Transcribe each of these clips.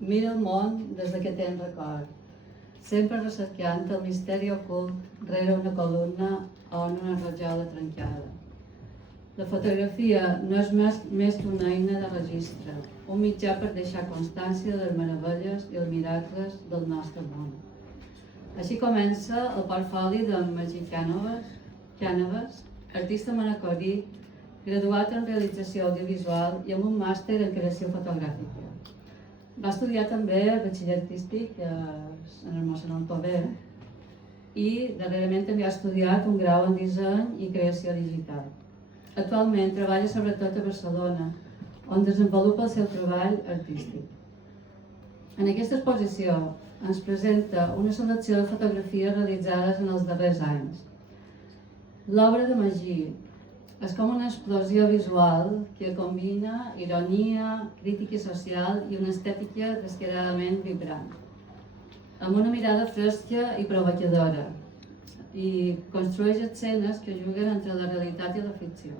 mira el món des de que tens record, sempre recercant el misteri ocult rere una columna o en una rajola trencada. La fotografia no és més que una eina de registre, un mitjà per deixar constància de les meravelles i els miracles del nostre món. Així comença el portfoli d'en Magí Cànovas, artista manacorí, graduat en realització audiovisual i amb un màster en creació fotogràfica. Va estudiar també el batxiller artístic en el Mossèn Alcover i darrerament també ha estudiat un grau en disseny i creació digital. Actualment treballa sobretot a Barcelona, on desenvolupa el seu treball artístic. En aquesta exposició ens presenta una selecció de fotografies realitzades en els darrers anys. L'obra de Magí és com una explosió visual que combina ironia, crítica social i una estètica descaradament vibrant, amb una mirada fresca i provocadora, i construeix escenes que juguen entre la realitat i la ficció.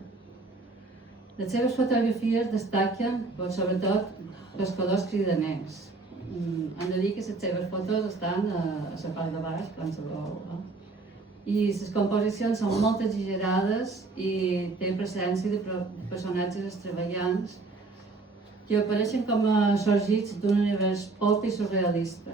Les seves fotografies destaquen, sobretot, pels colors cridaners. Hem de dir que les seves fotos estan a la part de baix, quan se veu. I les composicions són molt exagerades i tenen presència de personatges extravagants que apareixen com a sorgits d'un univers pop i surrealista.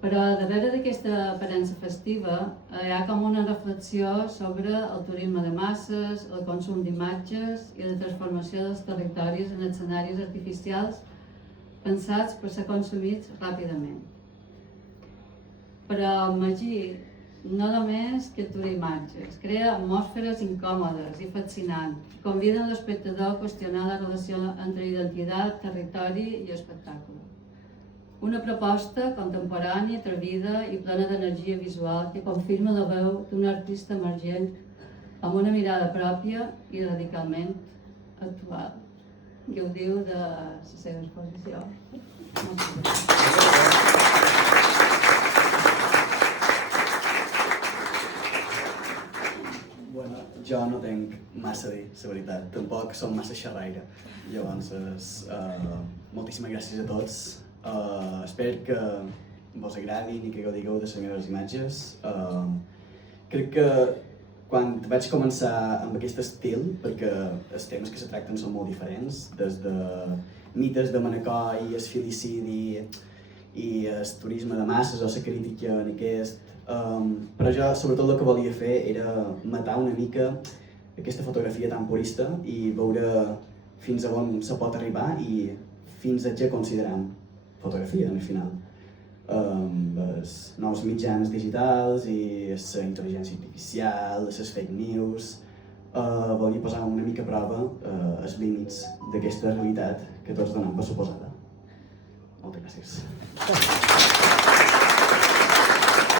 Però darrere d'aquesta aparença festiva hi ha com una reflexió sobre el turisme de masses, el consum d'imatges i la transformació dels territoris en escenaris artificials pensats per ser consumits ràpidament. Però Magí no només captura imatges, crea atmosferes incòmodes i fascinants que conviden l'espectador a qüestionar la relació entre identitat, territori i espectacle. Una proposta contemporània, atrevida i plena d'energia visual que confirma la veu d'un artista emergent amb una mirada pròpia i radicalment actual. Gaudiu de la seva exposició. Bueno, jo no tinc massa a dir, la veritat. Tampoc som massa xerraire. Llavors, moltíssimes gràcies a tots. Espero que vos agradin i que gaudigueu de les meves imatges. Crec que quan vaig començar amb aquest estil, perquè els temes que se tracten són molt diferents, des de mites de Manacor i el filicidi i el turisme de masses o la crítica en aquest, però jo sobretot el que volia fer era matar una mica aquesta fotografia tan purista i veure fins a on se pot arribar i fins a què considerem fotografia, al final. Els nous mitjans digitals i la intel·ligència artificial, les fake news, volia posar una mica a prova els límits d'aquesta realitat que tots donem per suposada. Moltes gràcies.